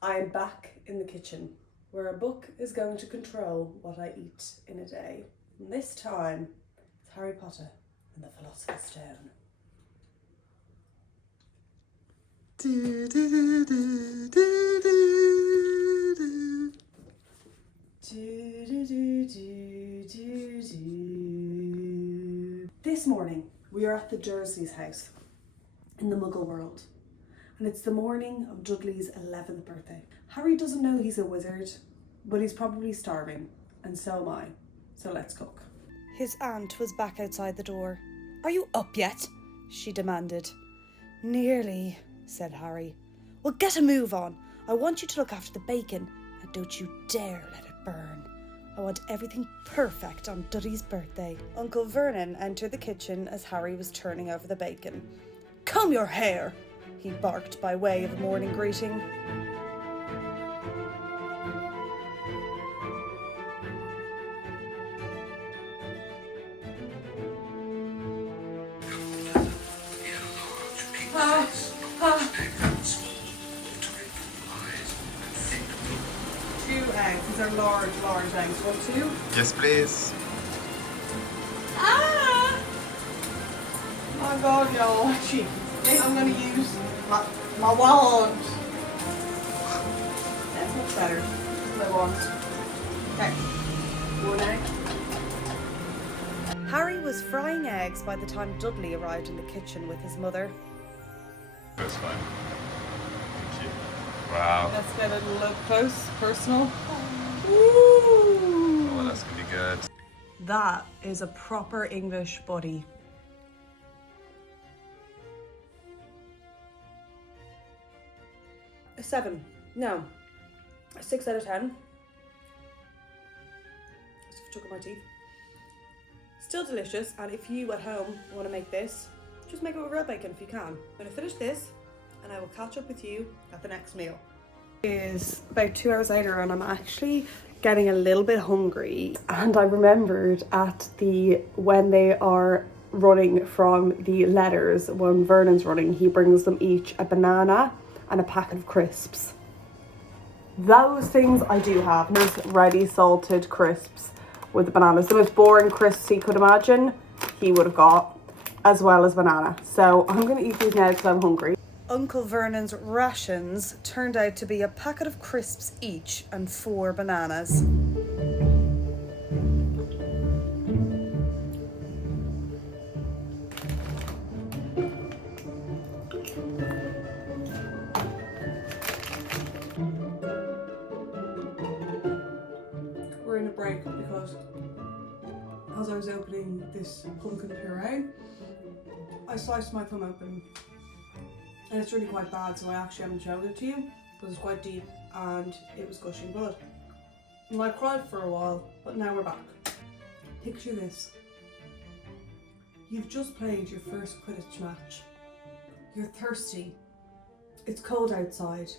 I am back in the kitchen, where a book is going to control what I eat in a day. And this time, it's Harry Potter and the Philosopher's Stone. Do, do, do, do, do, do. Do, do, do, do, do, do. This morning, we are at the Dursleys' house in the Muggle world. And it's the morning of Dudley's 11th birthday. Harry doesn't know he's a wizard, but he's probably starving, and so am I. So let's cook. His aunt was back outside the door. "Are you up yet?" she demanded. "Nearly," said Harry. "Well, get a move on. I want you to look after the bacon, and don't you dare let it burn. I want everything perfect on Dudley's birthday." Uncle Vernon entered the kitchen as Harry was turning over the bacon. "Comb your hair," he barked by way of a morning greeting. Two eggs. These are large eggs. Want two? Yes, please. Ah! Oh God, no. Cheap. I'm going to use my wand. That's much better. My wand. Okay. One egg. Harry was frying eggs by the time Dudley arrived in the kitchen with his mother. That's fine. Thank you. Wow. Let's get a little close, personal. Ooh. Oh, that's gonna be good. That is a proper English body. A 7. No. A 6 out of 10. Just took my teeth. Still delicious, and if you at home want to make this, just make it with real bacon if you can. I'm going to finish this, and I will catch up with you at the next meal. It is about 2 hours later, and I'm actually getting a little bit hungry. And I remembered when they are running from the letters, when Vernon's running, he brings them each a banana and a packet of crisps. Those things I do have. Nice ready salted crisps with the bananas. The most boring crisps he could imagine, he would have got, as well as banana. So I'm going to eat these now because I'm hungry. Uncle Vernon's rations turned out to be a packet of crisps each and 4 bananas. We're in a break because as I was opening this pumpkin puree, I sliced my thumb open. And it's really quite bad, so I actually haven't showed it to you because it's quite deep and it was gushing blood. And I cried for a while, but now we're back. Picture this. You've just played your first Quidditch match. You're thirsty. It's cold outside.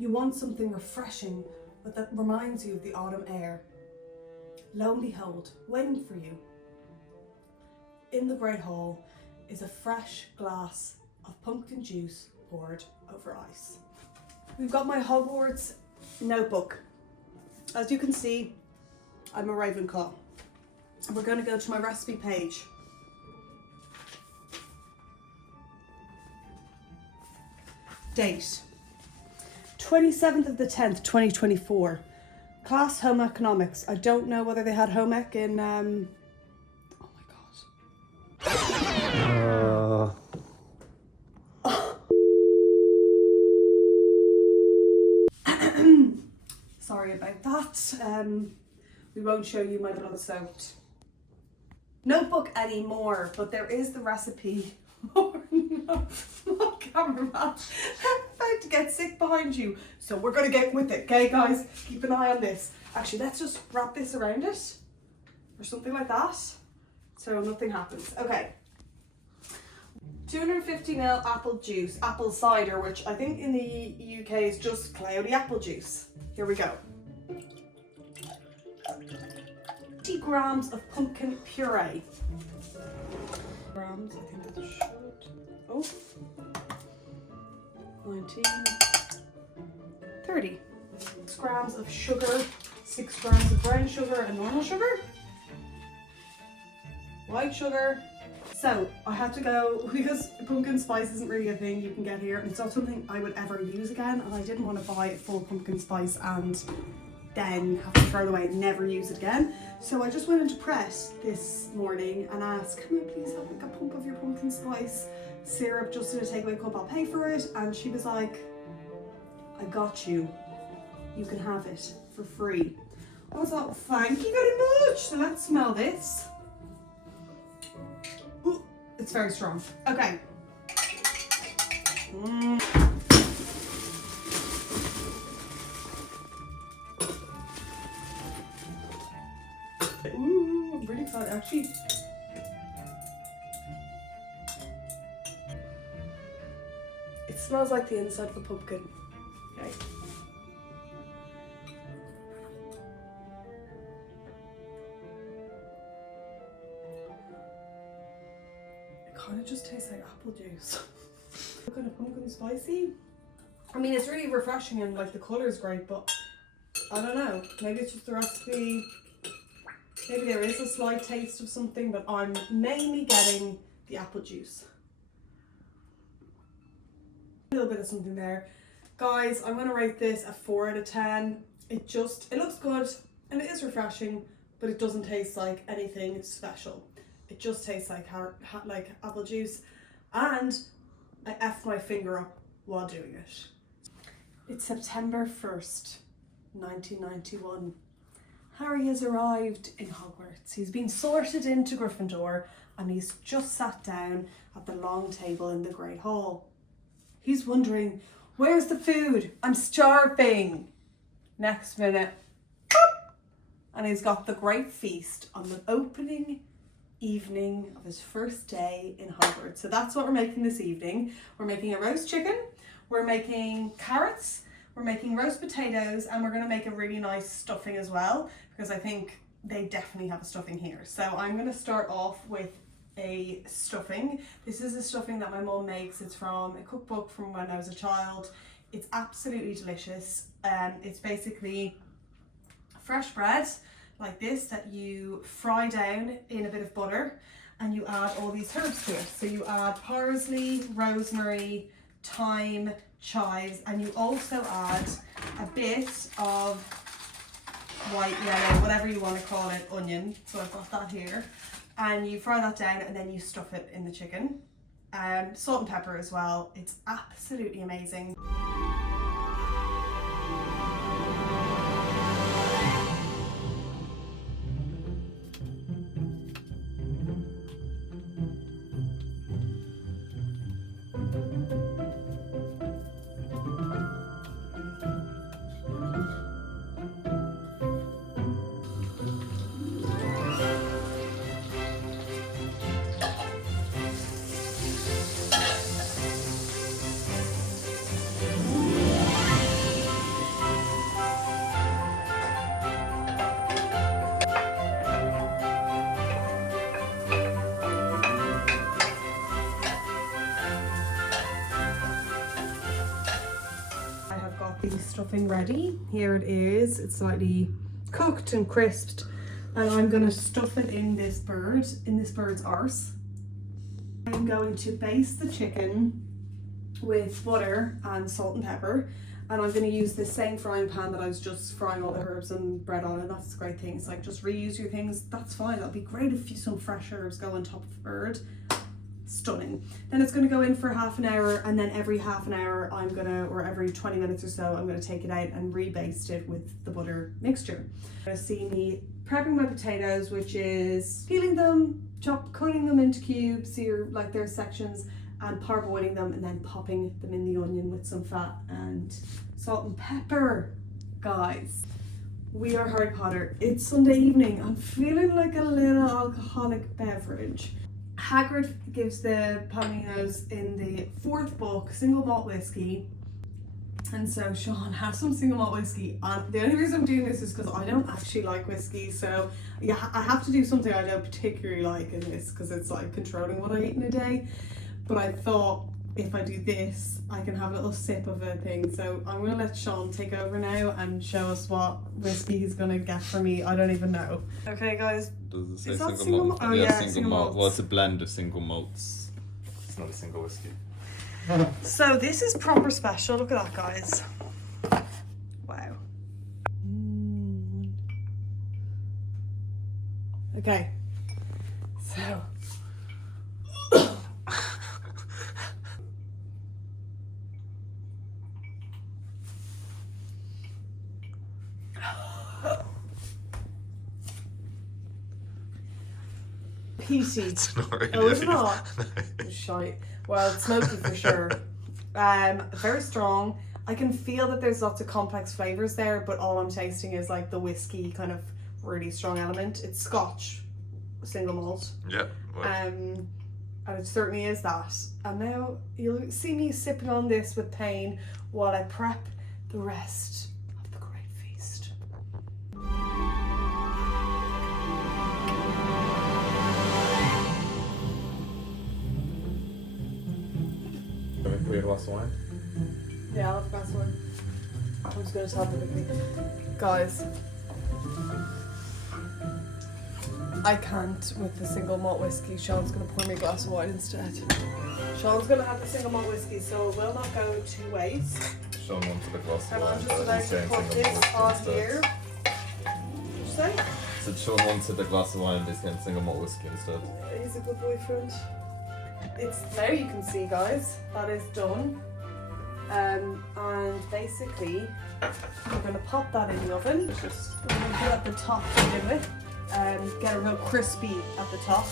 You want something refreshing, but that reminds you of the autumn air. Lo and behold, waiting for you in the Great Hall is a fresh glass of pumpkin juice poured over ice. We've got my Hogwarts notebook. As you can see, I'm a Ravenclaw. And we're going to go to my recipe page. Date: 27th of the 10th, 2024. Class home economics. I don't know whether they had home ec in oh my god. Sorry about that. We won't show you my blood-soaked notebook anymore, but there is the recipe. Oh no, my cameraman, I'm about to get sick behind you. So we're gonna get with it, okay guys? Keep an eye on this. Actually, let's just wrap this around it or something like that so nothing happens. Okay. 250ml apple juice, apple cider, which I think in the UK is just cloudy apple juice. Here we go. 50 grams of pumpkin puree. Grams, I think that should. Oh. 19. £1.30. 6 grams of sugar, 6 grams of brown sugar and normal sugar, white sugar. So I had to go, because pumpkin spice isn't really a thing you can get here, and it's not something I would ever use again, and I didn't want to buy a full pumpkin spice and then have to throw it away and never use it again. So I just went into Pret this morning and asked, can I please have like a pump of your pumpkin spice syrup just in a takeaway cup, I'll pay for it. And she was like, I got you, you can have it for free. I was like, thank you very much. So let's smell this. Ooh, it's very strong. Okay. Ooh, I'm really excited actually. It smells like the inside of a pumpkin. Okay. It kind of just tastes like apple juice. Kind of pumpkin spicy. I mean, it's really refreshing and like the colour is great, but I don't know. Maybe it's just the recipe. Maybe there is a slight taste of something, but I'm mainly getting the apple juice. A little bit of something there. Guys, I'm gonna rate this a 4 out of 10. It looks good and it is refreshing, but it doesn't taste like anything special. It just tastes like apple juice, and I effed my finger up while doing it. It's September 1st, 1991. Harry has arrived in Hogwarts. He's been sorted into Gryffindor and he's just sat down at the long table in the Great Hall. He's wondering, where's the food? I'm starving. Next minute, and he's got the great feast on the opening evening of his first day in Hogwarts. So that's what we're making this evening. We're making a roast chicken, we're making carrots, we're making roast potatoes, and we're going to make a really nice stuffing as well, because I think they definitely have a stuffing here. So I'm going to start off with a stuffing. This is a stuffing that my mum makes. It's from a cookbook from when I was a child. It's absolutely delicious. It's basically fresh bread like this that you fry down in a bit of butter, and you add all these herbs to it. So you add parsley, rosemary, thyme, chives, and you also add a bit of white, yellow, whatever you want to call it, onion. So I've got that here. And you fry that down and then you stuff it in the chicken. Salt and pepper as well. It's absolutely amazing. The stuffing ready. Here it is. It's slightly cooked and crisped, and I'm going to stuff it in this bird's arse. I'm going to baste the chicken with butter and salt and pepper, and I'm going to use the same frying pan that I was just frying all the herbs and bread on, and that's the great thing. It's like, just reuse your things. That's fine. That'll be great if some fresh herbs go on top of the bird. Stunning. Then it's going to go in for half an hour, and then every half an hour or every 20 minutes or so, I'm going to take it out and rebaste it with the butter mixture. You're going to see me prepping my potatoes, which is peeling them, cutting them into cubes, so you're like their sections, and parboiling them, and then popping them in the onion with some fat and salt and pepper. Guys, we are Harry Potter. It's Sunday evening. I'm feeling like a little alcoholic beverage. Hagrid gives the Palominos in the 4th book single malt whiskey, and so Sean has some single malt whiskey. And the only reason I'm doing this is because I don't actually like whiskey, so yeah, I have to do something I don't particularly like in this, because it's like controlling what I eat in a day. But I thought if I do this, I can have a little sip of a thing. So I'm gonna let Sean take over now and show us what whiskey he's gonna get for me. I don't even know. Okay, guys. Does it say Is that single malt? Oh yeah, single malt. Well, it's a blend of single malts. It's not a single whiskey. So this is proper special. Look at that, guys. Wow. Okay. So. Peaty. It's not really. Oh, is it not? Shite. Well, it's smoky for sure. Very strong. I can feel that there's lots of complex flavours there, but all I'm tasting is like the whiskey kind of really strong element. It's Scotch, single malt. Yeah. Well. And it certainly is that. And now you'll see me sipping on this with pain while I prep the rest of the great feast. Can we pour you a glass of wine? Yeah, I'll have a glass of wine. I'm just going to tap it quickly. Guys, I can't with the single malt whiskey. Sean's going to pour me a glass of wine instead. Sean's going to have the single malt whiskey, so it will not go two ways. Sean wanted a glass of And wine. I'm just about to put this on here. What'd you say? Said Sean wanted a glass of wine, but he's getting single malt whiskey instead. He's a good boyfriend. It's there, you can see, guys, that is done. And basically we're going to pop that in the oven. Just we're going to do it at the top to begin with and get it real crispy at the top.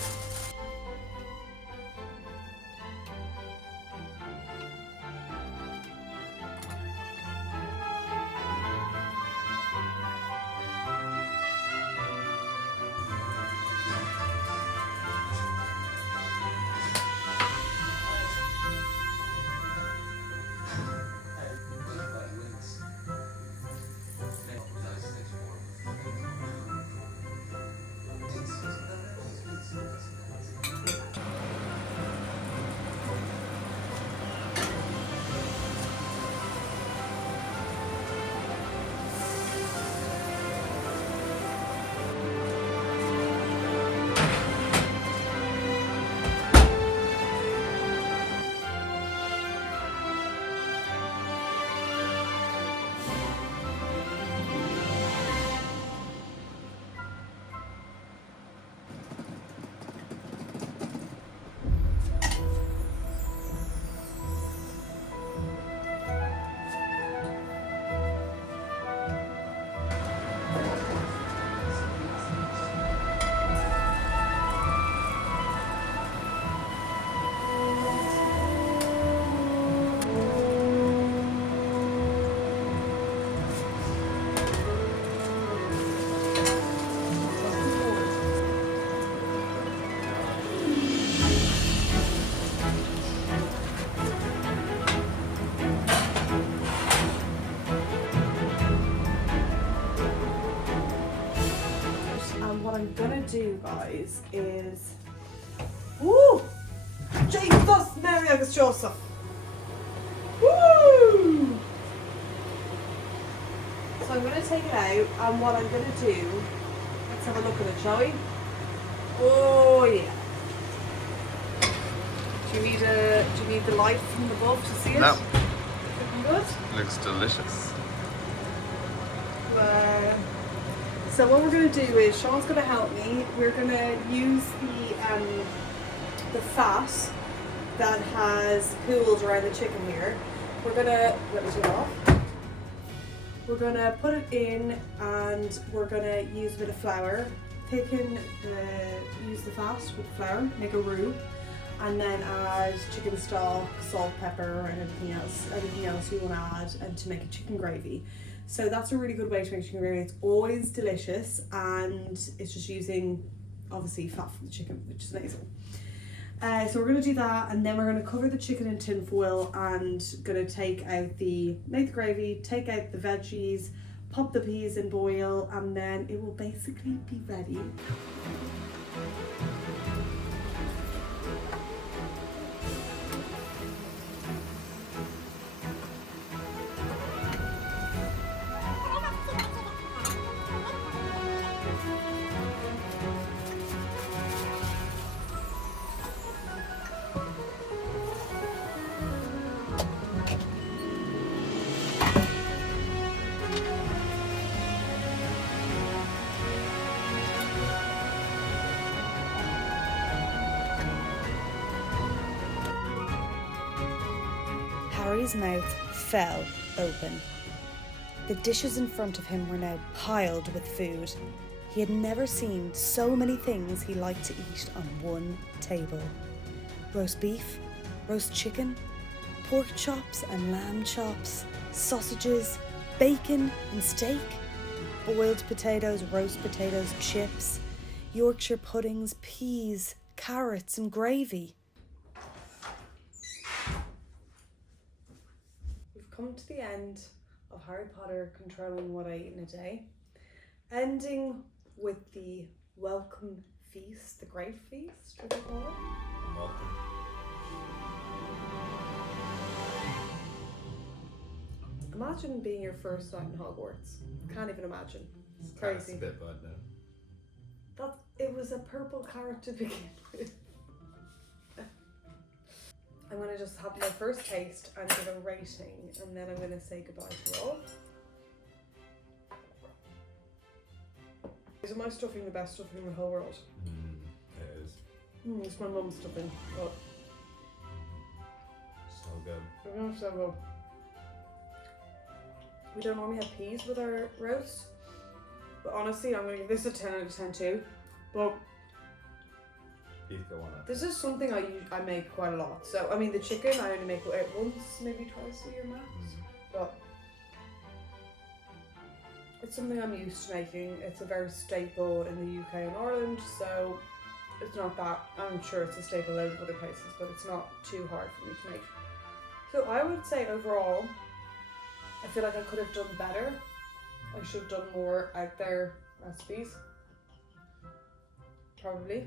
What I'm gonna do, guys, is woo! Jesus Mary Agus Joseph! Woo! So I'm gonna take it out, and what I'm gonna do, let's have a look at it, shall we? Oh yeah. Do you need the light from above to see it? No. Looking good? Looks delicious. So what we're going to do is Sean's going to help me. We're going to use the fat that has pooled around the chicken here. We're going to let me turn it off. We're going to put it in, and we're going to use a bit of flour. Use the fat with the flour, make a roux, and then add chicken stock, salt, pepper, and anything else you want to add, and to make a chicken gravy. So that's a really good way to make chicken gravy. It's always delicious, and it's just using, obviously, fat from the chicken, which is amazing. So we're going to do that, and then we're going to cover the chicken in tin foil and going to make the gravy, take out the veggies, pop the peas in boil, and then it will basically be ready. Michael's mouth fell open. The dishes in front of him were now piled with food. He had never seen so many things he liked to eat on one table. Roast beef, roast chicken, pork chops and lamb chops, sausages, bacon and steak, boiled potatoes, roast potatoes, chips, Yorkshire puddings, peas, carrots and gravy. We've come to the end of Harry Potter controlling what I eat in a day, ending with the welcome feast, the great feast, what do you call it? Welcome. Imagine being your first night in Hogwarts. Can't even imagine. It's Kinda crazy. spit bud now. It was a purple carrot to begin with. I'm gonna just have my first taste and give a rating, and then I'm gonna say goodbye to you all. Is my stuffing the best stuffing in the whole world? It is. It's my mum's stuffing, but So good. it's so good. We don't normally have peas with our roast, but honestly, I'm gonna give this a 10 out of 10 too. But Peas go on it. this is something I make quite a lot. So I mean, the chicken I only make it once, maybe twice a year max. But it's something I'm used to making. It's a very staple in the UK and Ireland, so it's not that. I'm sure it's a staple in other places, but it's not too hard for me to make. So I would say overall, I feel like I could have done better. I should have done more out there recipes. Probably.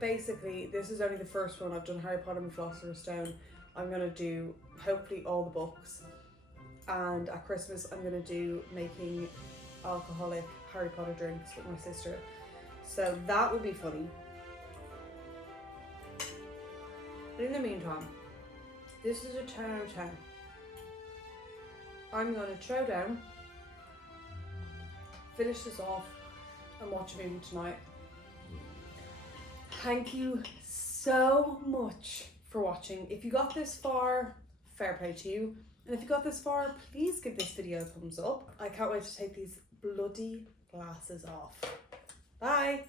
Basically, this is only the first one. I've done Harry Potter and Philosophers Stone. I'm gonna do hopefully all the books. And at Christmas, I'm gonna do making alcoholic Harry Potter drinks with my sister. So that would be funny. But in the meantime, this is a 10 out of 10. I'm gonna throw down, finish this off, and watch a movie tonight. Thank you so much for watching. If you got this far, fair play to you. And if you got this far, please give this video a thumbs up. I can't wait to take these bloody glasses off. Bye.